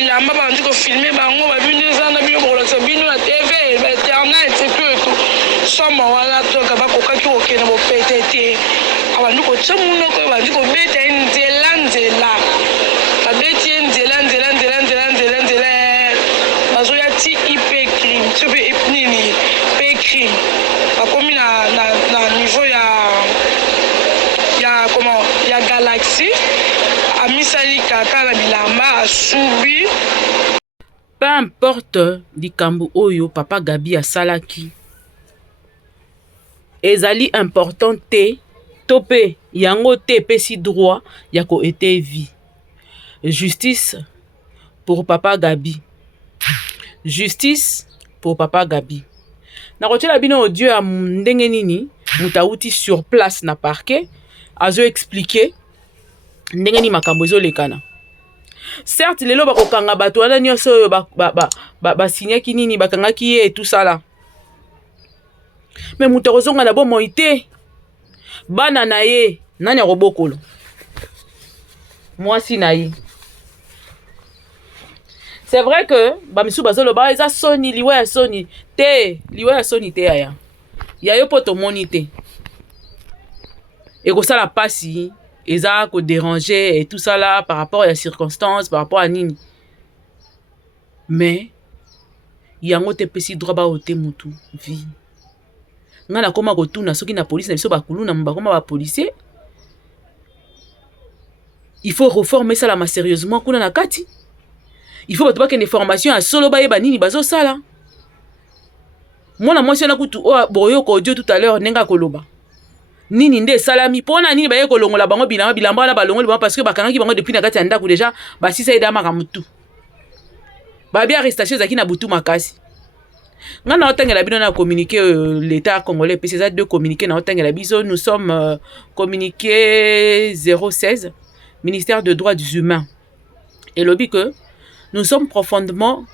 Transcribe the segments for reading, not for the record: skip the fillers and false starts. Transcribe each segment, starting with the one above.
bilamba bandi ko filmer bango babino zana bino bolakisa bino na TV ba internet et tout soma wala to ka bakokaki okena bopete te abandu ko tsamuno ko bandi ko beta nzela babeti nzela bazo ya ti IP crime tsobe ipnini pe crime bakomi na niveau ya comment ya galaxie amisali kaka na bilamba asubi. Peu importe likambo oyo papa Gabi asalaki ezali important te tope yango te pesi droit ya ko ete vie. Justice pour papa Gabi. Justice pour papa Gabi. Na kotiela bino audio ya ndenge nini mutauti sur place na parquet azo expliquer ndenge ni makambo ezolekana. Certes lelo bakokanga bato wana nyonso oyo basinyaki nini bakangaki ye tout ça là. Mais mutu akozonga na bomoi te bana na ye nani akobokolo mwasi na ye. C'est vrai que bamisu bazoloba eza soni liwa ya soni te aya ya yo poto moni te ekosala pasi eza ko déranger et tout ça là par rapport à la circonstance par rapport à nini mais yango te pesi droit ba ote mutu vie nga na koma kotuna soki na police na biso bakuluna mbakoma ba policier il faut reformer ça la sérieusement kuna na kati. Il faut que une formation à solo ba yeba nini bazo sala. Mwana mwasi na kutu o boyo ko audio tout à l'heure nenga koloba. Nini nde salami pona nini ba ye kolongola bango bilamba na balongoli bango parce que bakangaki bango depuis na kati ya ndako déjà ba sisa ida makamutu. Ba bi arrestation zaki na butu makasi. Nga na otangela bino na communiquer l'état congolais puis ces deux communiquer na otangela biso nous sommes communiqué 016 ministère de droits humains. Et lobby que nous sommes profondément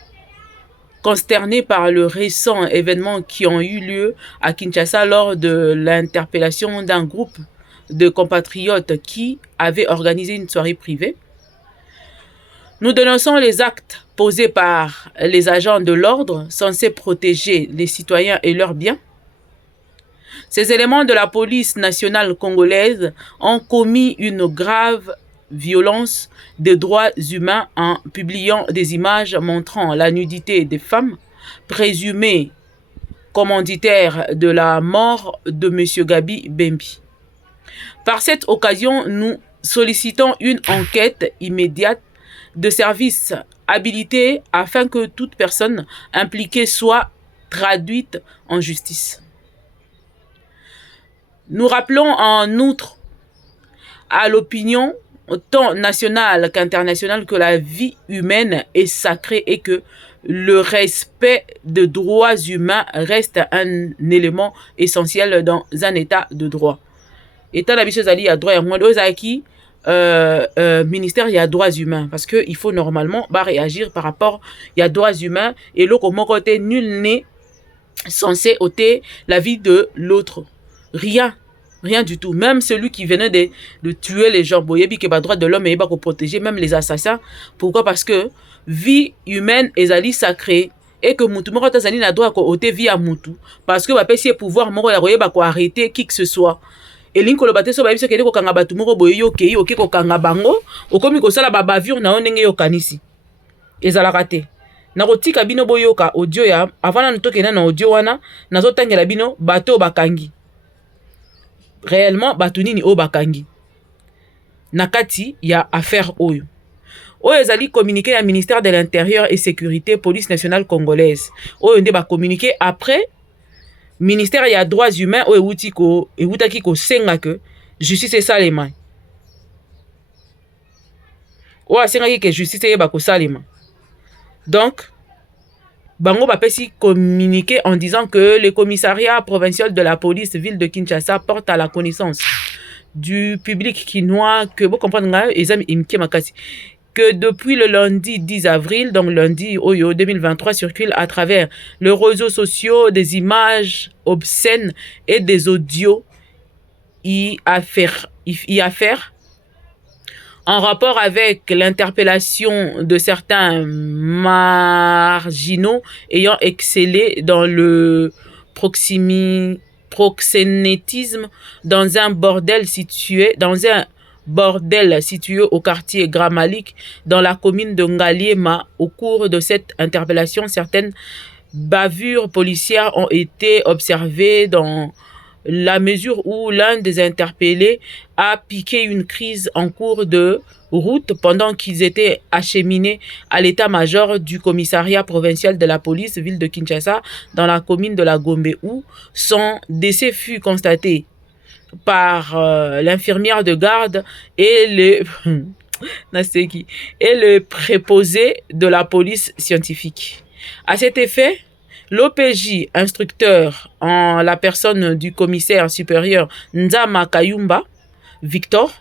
consternés par le récent événement qui ont eu lieu à Kinshasa lors de l'interpellation d'un groupe de compatriotes qui avaient organisé une soirée privée. Nous dénonçons les actes posés par les agents de l'ordre censés protéger les citoyens et leurs biens. Ces éléments de la police nationale congolaise ont commis une grave violence des droits humains en publiant des images montrant la nudité des femmes présumées commanditaires de la mort de M. Gabi Bembi. Par cette occasion, nous sollicitons une enquête immédiate de services habilités afin que toute personne impliquée soit traduite en justice. Nous rappelons en outre à l'opinion autant national qu'international que la vie humaine est sacrée et que le respect des droits humains reste un élément essentiel dans un état de droit. État d'habitude, il y a droit ministère il y a droits humains parce que il faut normalement réagir par rapport il y a droits humains et l'autre côté nul n'est censé ôter la vie de l'autre. Rien du tout. Même celui qui venait de tuer les gens, boyebi que ba droit de l'homme et ba ko protéger même les assassins. Pourquoi? Parce que vie humaine est ali sacrée et que mutu moko tazali na droit ko ôter vie à mutu parce que ba pesi pouvoir moko ya koyeba ko arrêter qui que ce soit. Et linko lo baté so ba biso kende ko kanga batu moko boye yo kei oké ko kanga bango okomi ko sala ba bavure na onenge yo kanisi. Ezala raté. Na kotika bino boyoka audio ya avant na tokena na audio wana nazo tangela bino bato bakangi. Réellement batunini o bakangi nakati ya affaire oyo ezali communiqué à ministère de l'Intérieur et Sécurité police nationale congolaise oyo nde ba communiqué après ministère ya droits humains oyo ewutaki ko senga que justice esalema asengaki que justice eyeba kosalema donc Bango Bapesi communiqué en disant que le commissariat provincial de la police ville de Kinshasa porte à la connaissance du public quinois que vous comprenez que depuis le lundi 10 avril, donc lundi 2023, circulent à travers les réseaux sociaux des images obscènes et des audios y affaires en rapport avec l'interpellation de certains marginaux ayant excellé dans le proxénétisme dans un bordel situé au quartier Grand Malik dans la commune de Ngaliema. Au cours de cette interpellation, certaines bavures policières ont été observées dans la mesure où l'un des interpellés a piqué une crise en cours de route pendant qu'ils étaient acheminés à l'état-major du commissariat provincial de la police ville de Kinshasa dans la commune de la Gombe, où son décès fut constaté par l'infirmière de garde et le préposé de la police scientifique. À cet effet, l'OPJ instructeur en la personne du commissaire supérieur Nzama Kayumba Victor,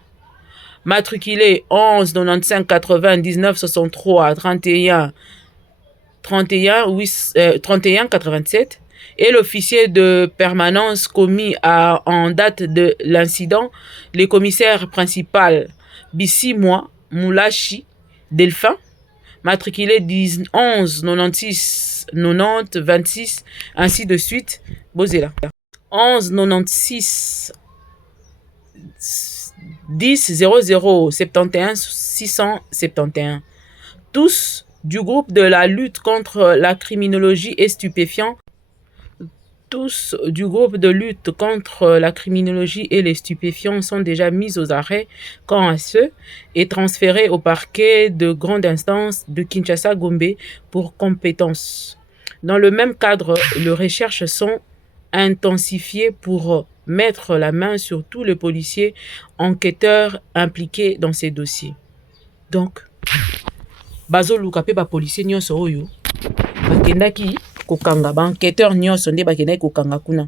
matriculé 11 95 80 19 63 31 87, et l'officier de permanence commis en date de l'incident, le commissaire principal Bissimwa Moulachi Delphin, matriculé 11 96 90 26, ainsi de suite. Bozela. 11 96 10 00 71 671. Tous du groupe de la lutte contre la criminologie et stupéfiants. Tous du groupe de lutte contre la criminologie et les stupéfiants sont déjà mis aux arrêts quant à ceux et transférés au parquet de grande instance de Kinshasa-Gombe pour compétence. Dans le même cadre, les recherches sont intensifiées pour mettre la main sur tous les policiers enquêteurs impliqués dans ces dossiers. Donc, bazo lukape ba policier nyonso oyo bakendaki kokanga ba enquêteur nyonso nde bakendaki kokanga kuna.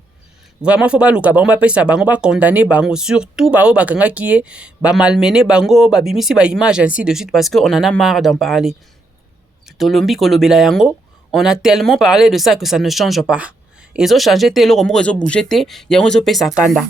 Vraiment faut ba luka bango ba pesa bango ba condamner bango, surtout ba o bakangaki ye ba malmener bango ba bimisi ba image ainsi de suite, parce que on en a marre d'en parler. Tolombi kolobela yango, on a tellement parlé de ça que ça ne change pas. Ils ont changé tel romo, ils ont bougé tel, ils ont pesa kanda.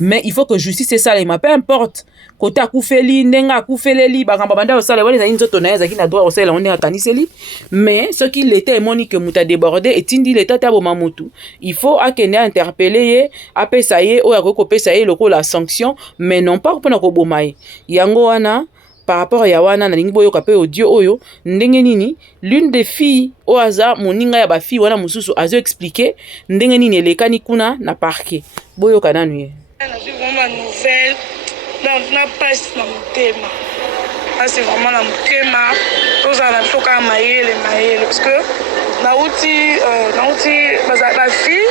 Mais il faut que justice ça les peu importe. Côté akufeli nenga akufeleli bagamba banda osala wale za nzoto na ezaki na droit osala on est kaniseli, mais ce qui l'était monique muta débordé et tindi l'état tabo mamutu. Il faut akene interpeller apesa ye o yakoko pesa ye loko la sanction, mais non pas pour na ko bomaye. Yango wana par rapport à wana na lingi boyo kape audio oyo ndenge nini l'une des filles au hasard moninga ya ba fille wana mususu azo expliquer ndenge nini elekani kuna na parquet boyo kananu. C'est vraiment une nouvelle. Donc, na passe na mutema. C'est vraiment la mutema. Tous en a tout qu'à mailler parce que na outil la fille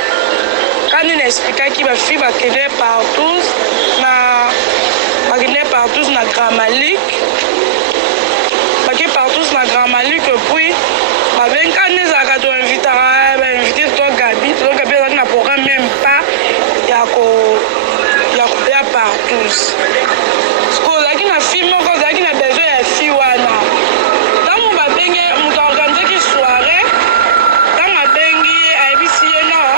quand il explique qu'il va fille va qu'aider partout na Grand Malik. Parce que partout na Grand Malik puis ba ben quand les a to inviter toi Gabi na programme même pas partout. Ce qu'on a qui n'a filmé, qu'on a qui n'a besoin de filles wana. Dans mon babengue, mon organisé qui soirée, dans ma bengue, à ABC non,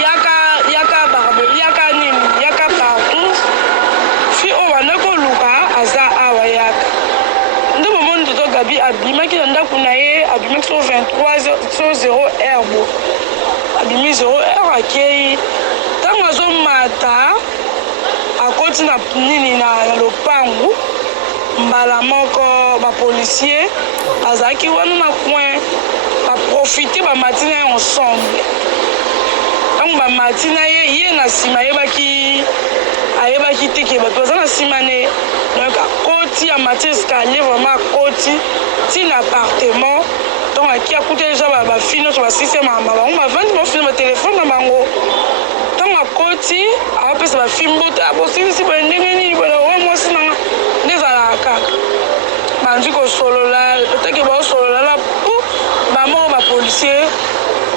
yaka barbe, yaka nini, yaka partout. Fi o wana ko luka aza awa yaka. Ndo moment de Gabi abima qui nda kunaye abima sur 23 sur 0 herbo. Abimi 0 heure akei. Dans ma zone mata akoti na nini na lopangu mbala moko ba policier azaki wana na coin ba profiter ba matina ensemble. Donc ba matina ye na sima ayebaki teke ba toza na sima ne, donc akoti a matin escalier vraiment akoti ti na appartement. Donc aki akuti déjà ba fino sur ba système ma ba on va vendre mon film téléphone na bango. Koti apesa ba fimbote abosisi ba ndenge nini bana wa mwasi na ndezala kaka banzi ko solola peut-être ba solola la pou ba mo ba policier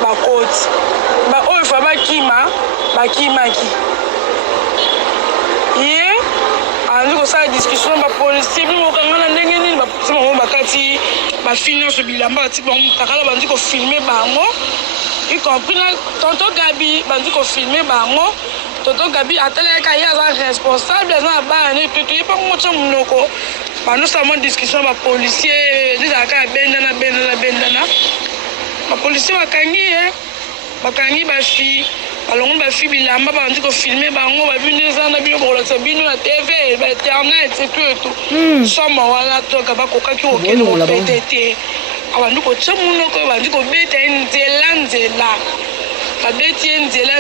ba koti ba o fa ba kimaki ye andi ko sa discussion ba policier bi mo kanga na ndenge nini ba policier mo bakati ba finance bilamba ti ba takala banzi ko filmer bango y compris tonton Gabi bandi ko filmer bango tonton Gabi atalaka ye aza responsable aza na bana ne tutu ye mpo motia monoko banosamwa discussion bapolisier ezalaka bendana bapolisier bakangi bafi balongoli bafi bilamba bandi kofilme bango babino eza na bino bokolakisa bino na tv bainternet etu soma wana toka bakokaki kokende kopete te abandi kotia monoko bandi kobeta ye nzela babeti ye nzela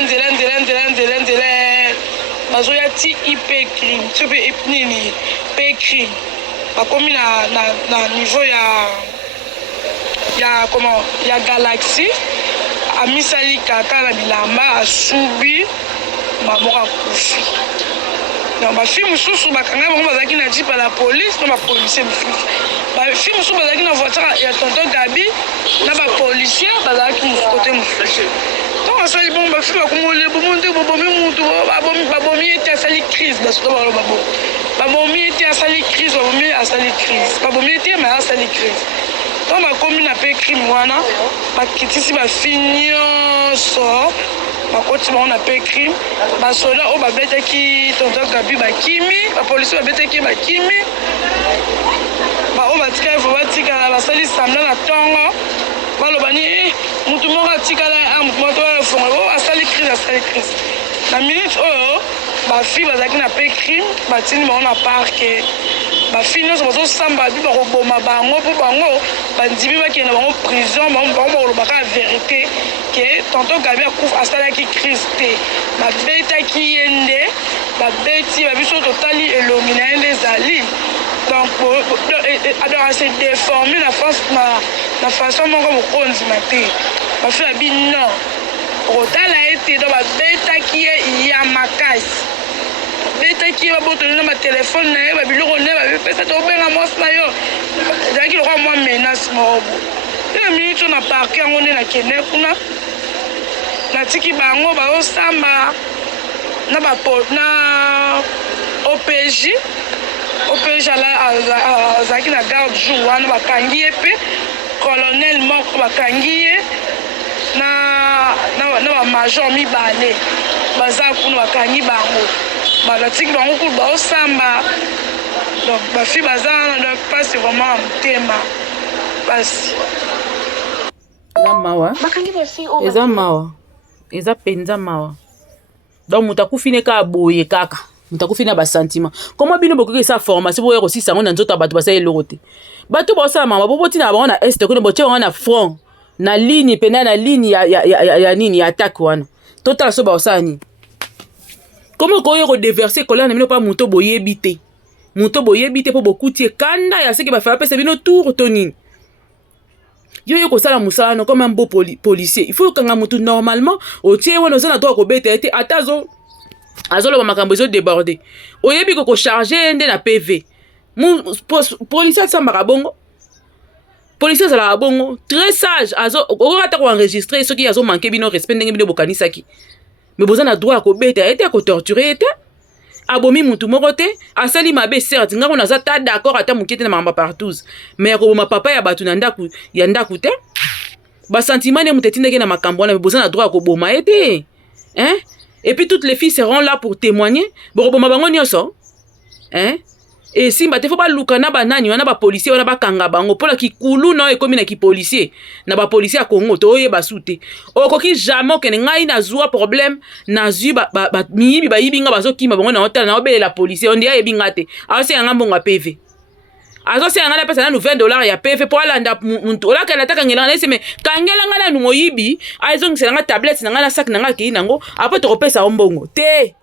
bazoya ti ipe crime ti mpe nini pe crime bakomi na niveau ya galaxie amisali kaka na bilamba asubi maboko akufi donc bafi mosusu bakanga bango bazalaki na jipe la police na bapolisier mosusu bafi mosusu bazalaki na voiture ya tonton Gabi na bapolisier bazalaki kote mosusu donc asali bongo bafi bakomole bomonde bobomi mutu babomi ete asali crise basoto baloba bongo babomi ete asali crise babomi ete ma asali crise donc bakomi na pe crime wana bakitisi bafi nyonso bakoti bango na pe crime basoda oyo babetaki tonton Gabi bakimi bapolisi babetaki bakimi baoyo batikala fo batikala basali sambla na ntongo baloba ni mutu moko atikala mutu moko tofonga oyo asali crise na minute oyo bafi bazalaki na pe crime batindi bango na parke bafi nyonso bazosamba bi bakoboma bango mpo bango bandimi bakenda bango prison bango bakolobaka ya vérité ke tonton Gabi asalaki crise te babetaki ye nde babeti babiso totali elongi na ye nde ezali donc ase déforme na façon moko bokondima te bafi babi non okotala ye te donc babetaki ye ya makasi betaki ye babotoli na batelefone na ye babiloko na ye babipesa tobenga mwasi na yo ezalaki lokwa mwa menace moko ena minute na parke yango nde nakende kuna natiki bango bazosamba na OPJ azalaki na garde jour wana bakangi ye mpe colonel moko bakangi ye na bamajor mibale baza kuna bakangi bango batiki bango kulu baosamba donc bafi baza wana donc pasi vraiment na motema pasi eza mawa eza penza mawa donc moto akufi ne kaka boye kaka moto akufi na basentiment komo bino bokoki esa formation boya kosisa yango na nzoto ya bato basala eloko te bato baosala mama bobotina bango na este kuna botie bango na front na ligne pena na ligne ya nini ya attaque wana totala so baosala nini komo koye kodeverse kolera na bino mpa moto boyebi te mpo bokuti ekanda ya seke bafaya pesa bino tour to nini yo kosala mosala no comme un beau policier il faut okanga motu normalement otie wana oza na droit kobeta ete ata azoloba makambo ezodéborde oyebi kokocharge nde na PV policier asambaka bongo policier azalaka bongo très sage okokata koenregistre soki azomanke bino respect ndenge bino bokanisaki mais boza na droit ya kobeta ete akotorture ete abomi mutu moko te asali mabe certes ngako naza ta d'accord ata moke te na makambo partout mais akoboma papa ya bato na ndaku te basentiment ne mutu etindaki na makambo wana boza na droit ya koboma ye te et puis toutes les filles seront là pour témoigner bokoboma bango nyonso esimba te fo baluka na banani wana bapolisier wana bakanga bango mpola kikulu na oyo ekomi na kipolisier na bapolisier ya Congo toyeba su te okoki jamais okende ngai nazwa problème nazwi miyibi bayibi nga bazokima bango na otala na obelela policier onde ayebi nga te aosenga nga mbongo ya PV azosenga nga na pesa nanu $20 ya PV po alanda muntu olakela takangela na eseme kangela nga nanu moyibi azongisela nga tablette na nga na sac na nga akei nango apo tokopesa mbongo te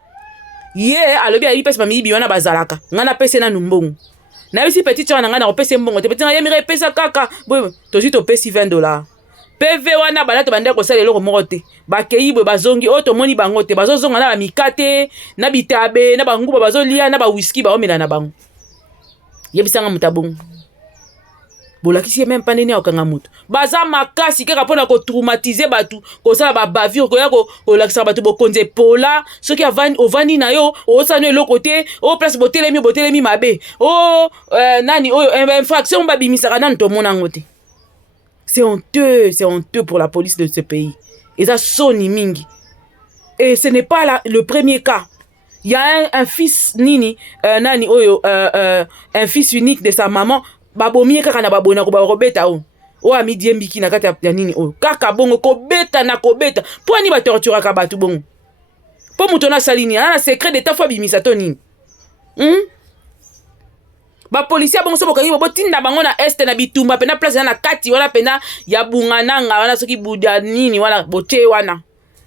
ye alobi ayebi pesa bamiyibi wana bazalaka nga na pesa nanu mbongo nayebisi petit wana nga na kopesa mbongo te petit nga yemira epesa kaka boye tozwi topesi $20 PV wana balato bande kosala eloko moko te bakei boye bazongi oyo tomoni bango te bazozonga na bamika te na bitabe na banguba bazolia na bawiski baomela na bango yebisanga mutu abongo bolakisi ye même pas ndeni akokanga mutu baza makasi kaka mpona kotraumatize bato kosala babavure koya kolakisaka bato bokonzi epola soki ovandi na yo osala no eloko te o place botelemi mabe o nani oyo infraction babimisaka nani tomona yango te c'est honteux pour la police de ce pays eza soni mingi Et ce n'est pas le premier cas. Il y a un fils nini, un fils unique de sa maman. Babomi kaka na babona ko ba robeta o. O amidi mbiki na kati ya nini o. Kaka bongo ko beta na ko beta. Po ani ba tortura ka batu bongo. Po mutona salini ana secret de ta fois bimisa to nini. Ba policier bongo so bokangi bo tinda bango na este na bitumba pena place na kati wala pena ya bungananga wana soki buda nini wala bote wana.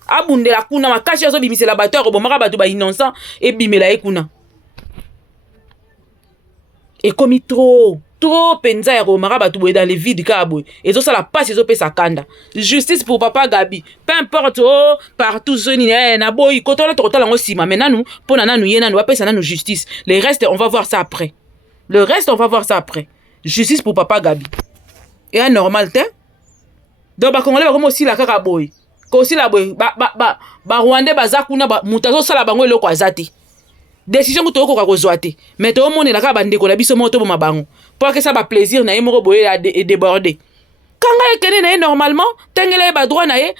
Abundela kuna makashi azo bimisela bato ya kobomaka bato ba innocent et bimela ekuna. Et comme trop penza ya kobomaka bato boye dans les vides ka boye. Ezo sala passe ezo pesa kanda. Justice pour papa Gabi. Peu importe partout zoni na boy kotola tokotala ngo sima mais nanu pona nanu ye nanu apesa nanu justice. Le reste on va voir ça après. Justice pour papa Gabi. Et anormal te. Donc ba congolais ba comme aussi la kaka boy. Kosi la boy ba Rwandais baza kuna ba mutazo sala bango eloko azati. Décision ko toko ka kozwa te. Mais to moni la ka bandeko na biso moto bo mabango. Pour que ça ba plaisir na ye moko boye et déborder. Kanga ekene na ye normalement, tangela ba droit na ye,